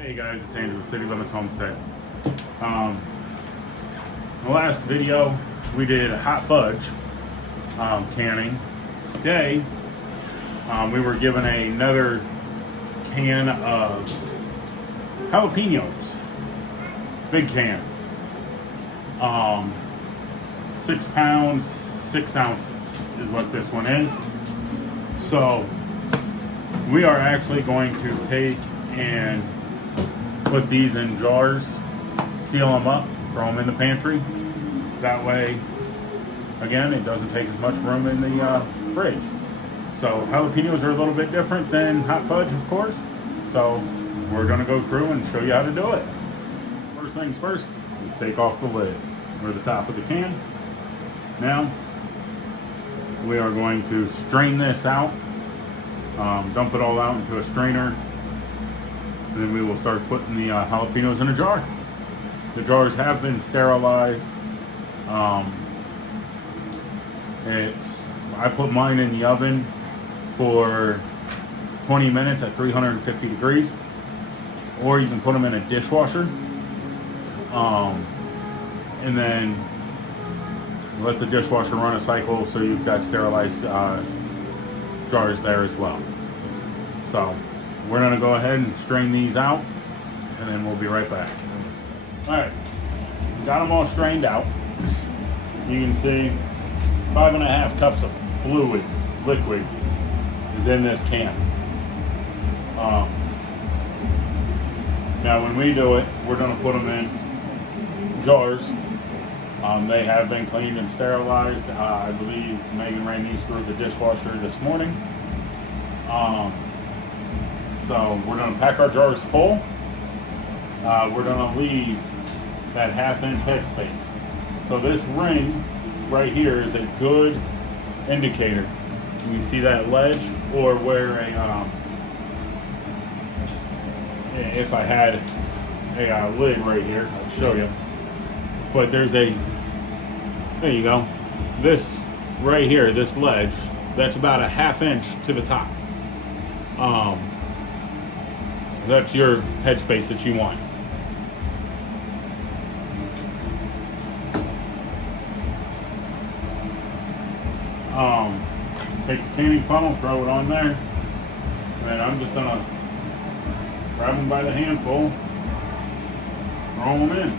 Hey guys, it's Andrew with City Limits Homestead. In the last video, we did hot fudge canning. Today, we were given another can of jalapeños. Big can. 6 pounds, 6 ounces is what this one is. So, we are actually going to take and put these in jars, seal them up, throw them in the pantry. That way, again, it doesn't take as much room in the fridge. So jalapenos are a little bit different than hot fudge, of course. So we're gonna go through and show you how to do it. First things first, we take off the lid or the top of the can. Now, we are going to strain this out, dump it all out into a strainer. And then we will start putting the jalapenos in a jar. The jars have been sterilized. I put mine in the oven for 20 minutes at 350 degrees, or you can put them in a dishwasher, and then let the dishwasher run a cycle so you've got sterilized jars there as well. So we're going to go ahead and strain these out, and then we'll be right back. Alright, got them all strained out. You can see 5.5 cups of liquid is in this can. Now when we do it, we're going to put them in jars. They have been cleaned and sterilized. I believe Megan ran these through the dishwasher this morning. So we're going to pack our jars full. We're going to leave that 1/2 inch headspace. So this ring right here is a good indicator. You can see that ledge, or where if I had a lid right here, I'll show you. But there you go. This right here, this ledge, that's about a 1/2 inch to the top. That's your headspace that you want. Take the canning funnel, throw it on there, and I'm just gonna grab them by the handful, throw them in.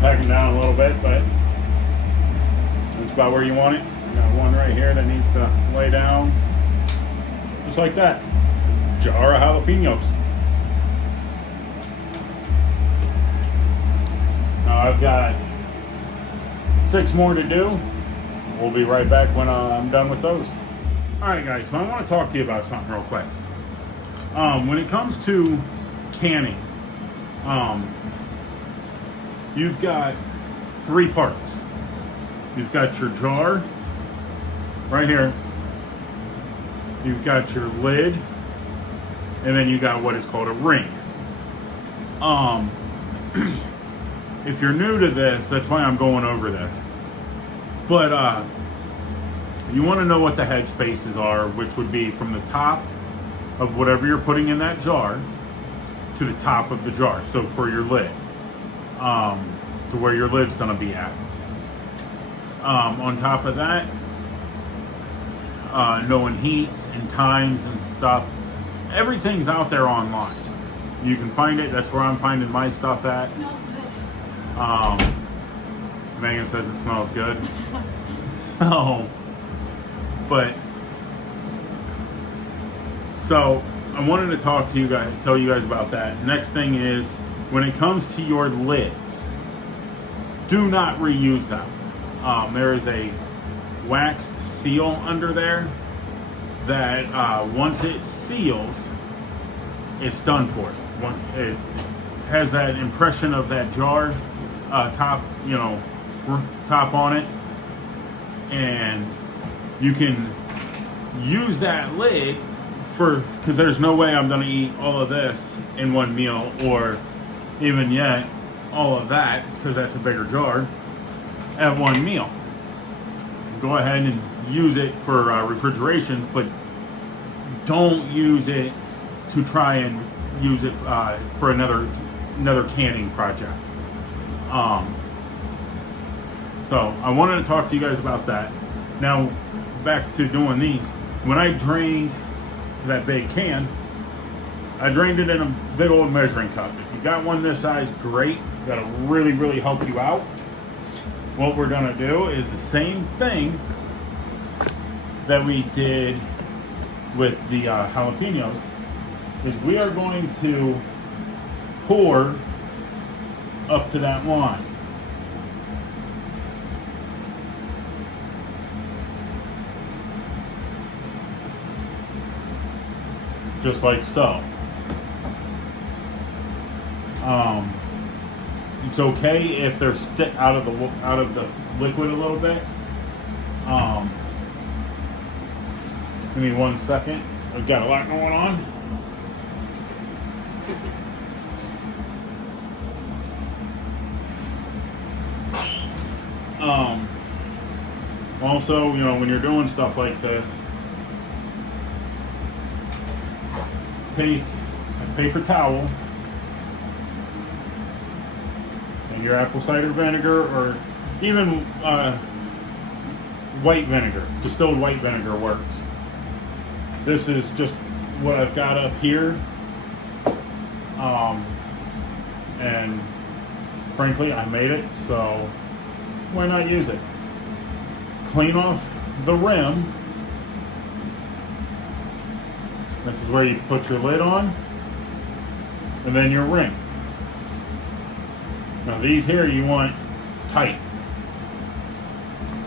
Pack them down a little bit, but that's about where you want it. I got one right here that needs to lay down, just like that. Jar of jalapenos. Now I've got 6 more to do. We'll be right back when I'm done with those. Alright guys, so I want to talk to you about something real quick. When it comes to canning, you've got 3 parts. You've got your jar right here. You've got your lid, and then you got what is called a ring. If you're new to this, that's why I'm going over this. But you want to know what the head spaces are, which would be from the top of whatever you're putting in that jar to the top of the jar. So for your lid, to where your lid's gonna be at. On top of that, knowing heats and times and stuff. Everything's out there online. You can find it. That's where I'm finding my stuff at. Megan says it smells good. So I wanted to talk to you guys, tell you guys about that. Next thing is, when it comes to your lids, do not reuse them. There is a wax seal under there that once it seals, it's done for. It has that impression of that jar top, top on it, and you can use that lid because there's no way I'm going to eat all of this in one meal, or even yet all of that, because that's a bigger jar, at one meal. Go ahead and use it for refrigeration, but don't use it to try and use it for another canning project. So I wanted to talk to you guys about that. Now, back to doing these. When I drained that big can, I drained it in a big old measuring cup. If you got one this size, great. That'll really, really help you out. What we're gonna do is the same thing that we did with the jalapeños, is we are going to pour up to that line. Just like so. It's okay if they're out of the liquid a little bit. Give me 1 second. I've got a lot going on. Also, when you're doing stuff like this, take a paper towel and your apple cider vinegar, or even white vinegar. Distilled white vinegar works. This is just what I've got up here, and frankly I made it, so why not use it? Clean off the rim. This is where you put your lid on, and then your ring. Now these here you want tight,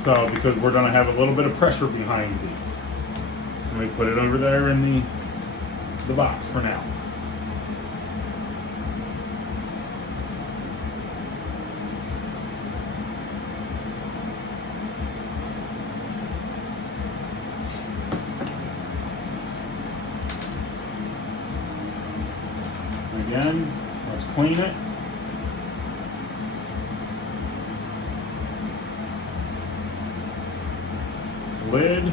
so because we're going to have a little bit of pressure behind these. Let me put it over there in the box for now. Again, let's clean it. Lid,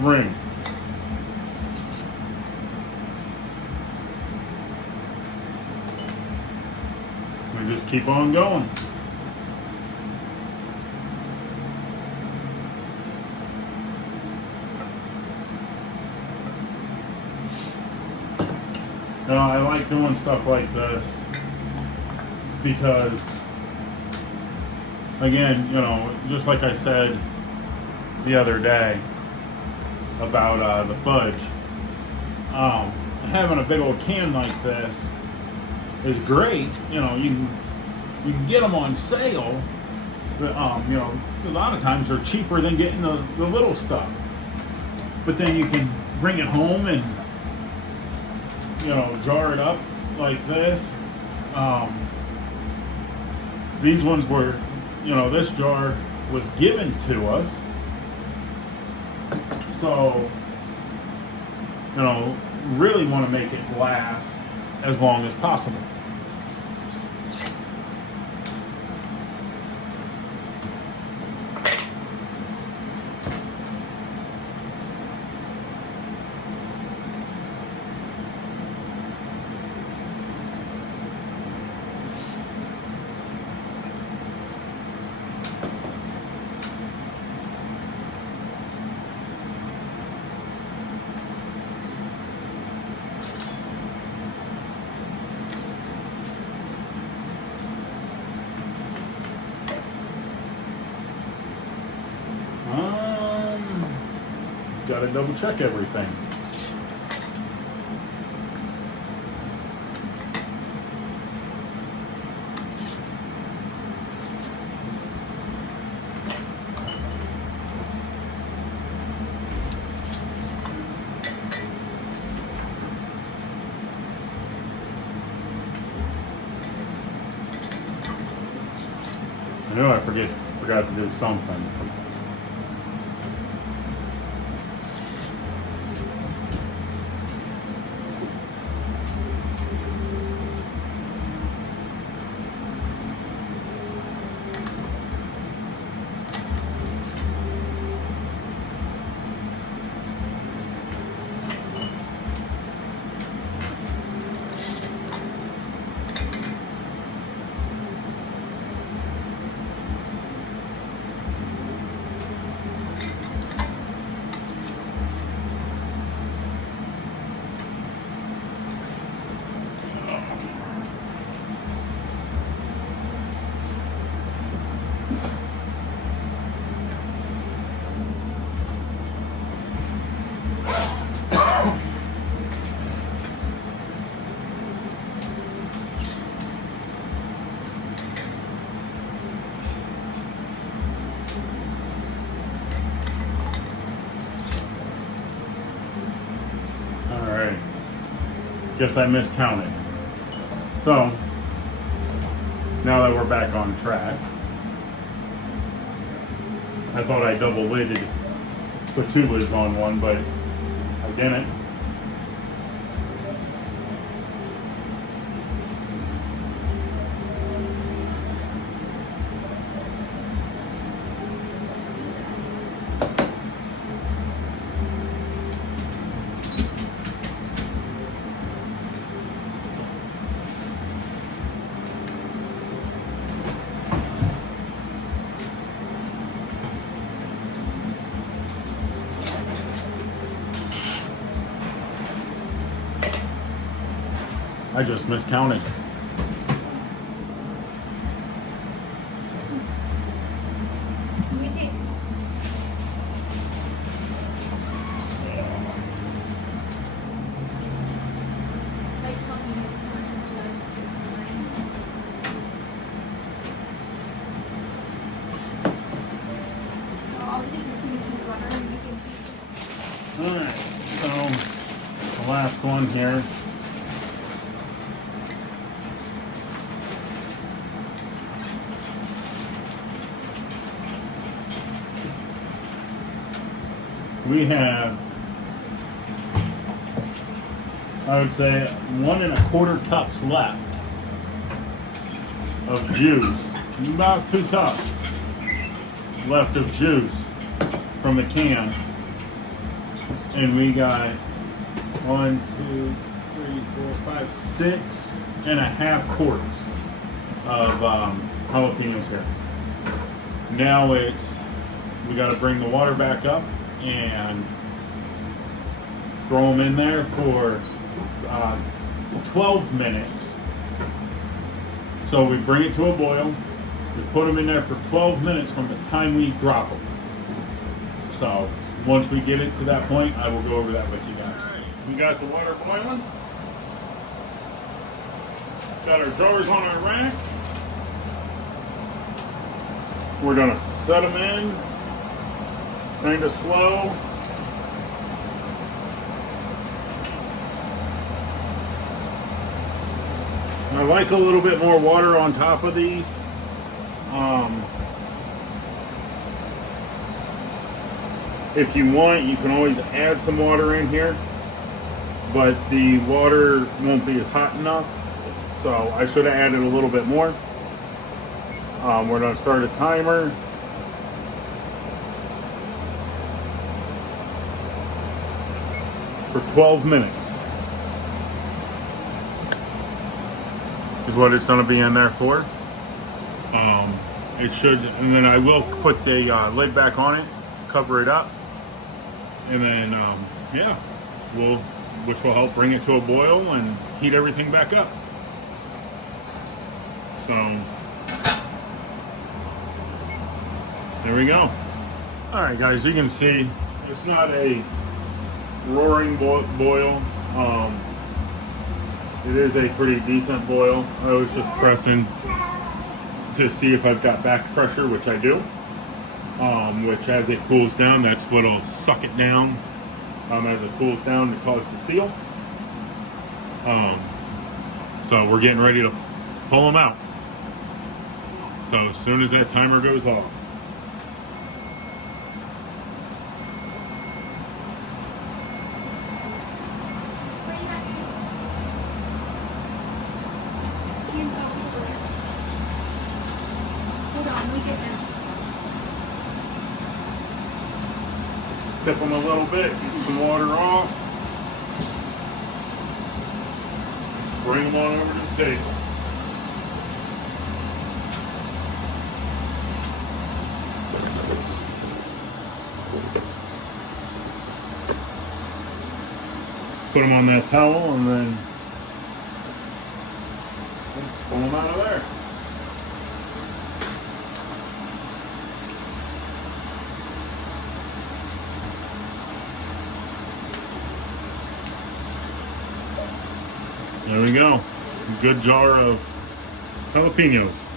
ring. We just keep on going. I like doing stuff like this because, again, just like I said the other day about the fudge, having a big old can like this is great. You can get them on sale, but a lot of times they're cheaper than getting the little stuff. But then you can bring it home and jar it up like this. These ones were, this jar was given to us, so really want to make it last as long as possible. gotta double check everything. I know I forgot to do something. Guess I miscounted. So, now that we're back on track, I thought I double lidded, put 2 lids on one, but I didn't. I just miscounted. Alright, so the last one here. We have, I would say, 1 1/4 cups left of juice. About 2 cups left of juice from the can. And we got 1, 2, 3, 4, 5, 6.5 quarts of jalapenos here. Now we got to bring the water back up and throw them in there for 12 minutes. So we bring it to a boil, we put them in there for 12 minutes from the time we drop them. So once we get it to that point, I will go over that with you guys. Right, we got the water boiling. Got our jars on our rack. We're gonna set them in kind of slow. I like a little bit more water on top of these. If you want, you can always add some water in here, but the water won't be hot enough, so I should have added a little bit more. We're going to start a timer. For 12 minutes is what it's going to be in there for. It should, and then I will put the lid back on it, cover it up, and then yeah, which will help bring it to a boil and heat everything back up. So there we go. All right, guys, you can see it's not a roaring boil. It is a pretty decent boil. I was just pressing to see if I've got back pressure, which I do. Which as it cools down, that's what'll suck it down. As it cools down to cause the seal. So we're getting ready to pull them out. So as soon as that timer goes off. Tip them a little bit, get some water off. Bring them on over to the table. Put them on that towel and then pull them out of there. There we go. A good jar of jalapeños.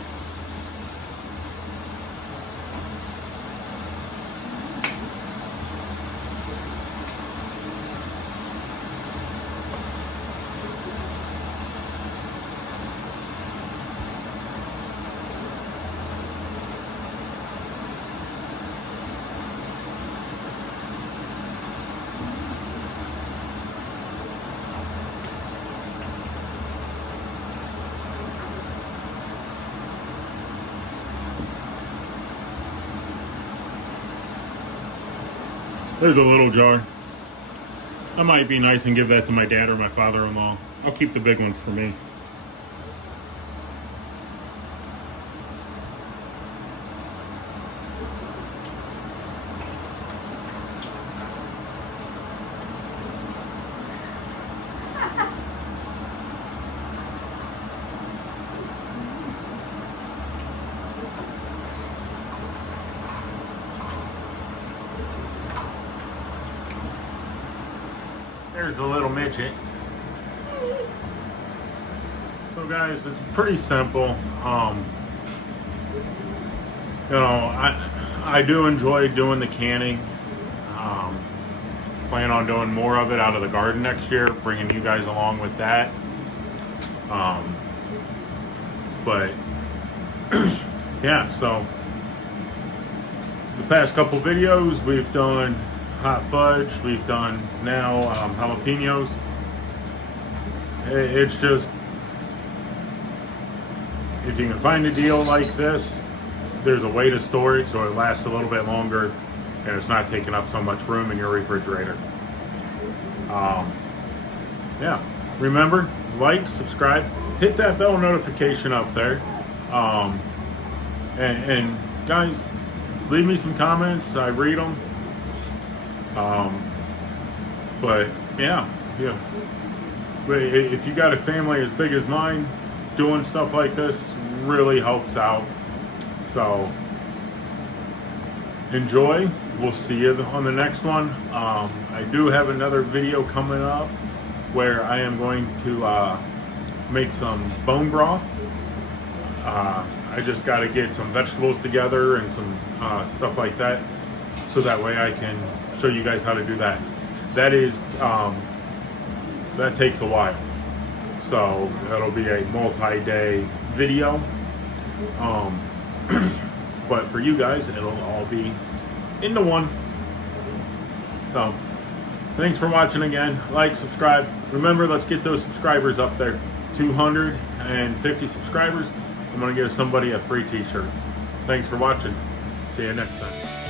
There's a little jar. That might be nice and give that to my dad or my father-in-law. I'll keep the big ones for me. There's a little midget. So guys, it's pretty simple. You know, I do enjoy doing the canning. Plan on doing more of it out of the garden next year, bringing you guys along with that. But yeah, so the past couple videos we've done hot fudge, we've done now jalapeños. It's just, if you can find a deal like this, there's a way to store it so it lasts a little bit longer and it's not taking up so much room in your refrigerator. Yeah, remember, like, subscribe, hit that bell notification up there, and guys, leave me some comments. I read them. But yeah. But if you got a family as big as mine, doing stuff like this really helps out. So enjoy. We'll see you on the next one. I do have another video coming up where I am going to make some bone broth. I just got to get some vegetables together and some stuff like that, so that way I can show you guys how to do that. That is that takes a while, so that'll be a multi-day video. But for you guys, it'll all be into one. So thanks for watching again. Like, subscribe. Remember, let's get those subscribers up there. 250 subscribers. I'm gonna give somebody a free t-shirt. Thanks for watching. See you next time.